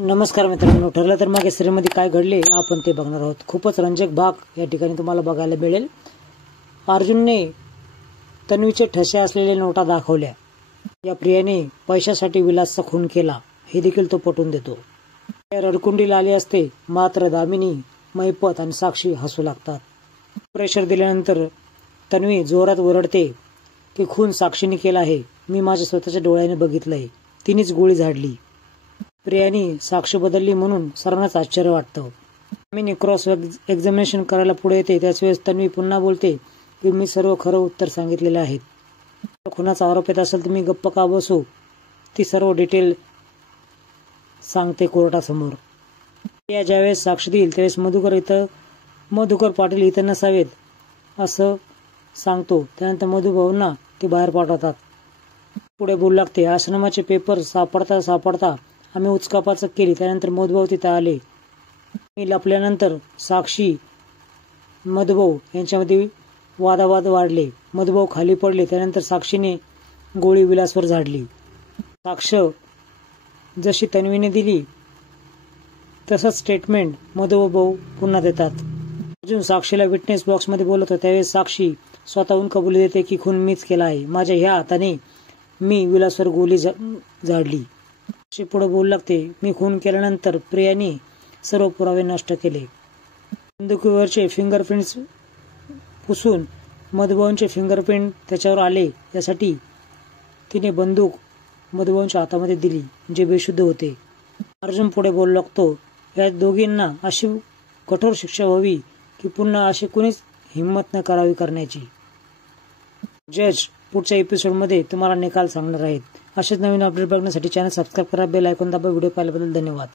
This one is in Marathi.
नमस्कार मित्रांनो, ठरलं तर मागे सिरीजमध्ये काय घडले आपण ते बघणार आहोत। खूपच रंजक भाग या ठिकाणी तुम्हाला बघायला मिळेल। अर्जुनने तन्वीचे ठसे असलेले नोटा दाखवल्या। या प्रियाने पैशासाठी विलासचा खून केला हे देखील तो पटवून देतो। रडकुंडीला आले असते मात्र दामिनी, महिपत आणि साक्षी हसू लागतात। प्रेशर दिल्यानंतर तन्वी जोरात ओरडते की खून साक्षीने केला आहे, मी माझ्या स्वतःच्या डोळ्याने बघितलंय, तिनेच गोळी झाडली। प्रियानी साक्ष बदलली म्हणून सर्वांनाच आश्चर्य वाटतं। दामिनी क्रॉस एक्झामिनेशन करायला पुढे येते त्याच वेळेस तन्वी पुन्हा बोलते की मी सर्व खरं उत्तर सांगितलेले आहेत। खुनाचा आरोप येत असेल तर मी गप्प का बसू, ती सर्व डिटेल सांगते कोर्टासमोर। प्रिया ज्यावेळेस साक्ष देईल त्यावेळेस मधुकर पाटील इथं नसावेत असं सांगतो। त्यानंतर मधुभाऊंना ते बाहेर पाठवतात। पुढे बोलू लागते, आश्रमाचे पेपर सापडता आम्ही उचकापाचक केली। त्यानंतर मधुभाऊ तिथे आले। मी लपल्यानंतर साक्षी मधुभाऊ यांच्यामध्ये वादावाद वाढले। मधुभाऊ खाली पडले। त्यानंतर साक्षीने गोळी विलासवर झाडली। साक्ष जशी तन्वीने दिली तसंच स्टेटमेंट मधुभाऊ पुन्हा देतात। अर्जुन साक्षीला विटनेस बॉक्समध्ये बोलवतो त्यावेळेस साक्षी स्वतःहून कबुली देते की खून मीच केला आहे, माझ्या ह्या हाताने मी विलासवर गोळी झाडली। पुढे बोलू लागते, मी खून केल्यानंतर प्रियाने सर्व पुरावे नष्ट केले। बंदुकीवरचे फिंगरप्रिंट्स पुसून मधुभाऊंचे फिंगरप्रिंट त्याच्यावर आले यासाठी तिने बंदूक मधुभाऊंच्या हातामध्ये दिली जे बेशुद्ध होते। अर्जुन पुढे बोलू लागतो, या दोघींना अशी कठोर शिक्षा व्हावी की पुन्हा अशी कुणीच हिंमत न करावी करण्याची। जज पुढच्या एपिसोडमध्ये तुम्हाला निकाल सांगणार आहेत। असेच नवीन अपडेट बघण्यासाठी चॅनल सबस्क्राईब करा, बेल आयकॉन दाबा। व्हिडिओ पाहिल्याबद्दल धन्यवाद।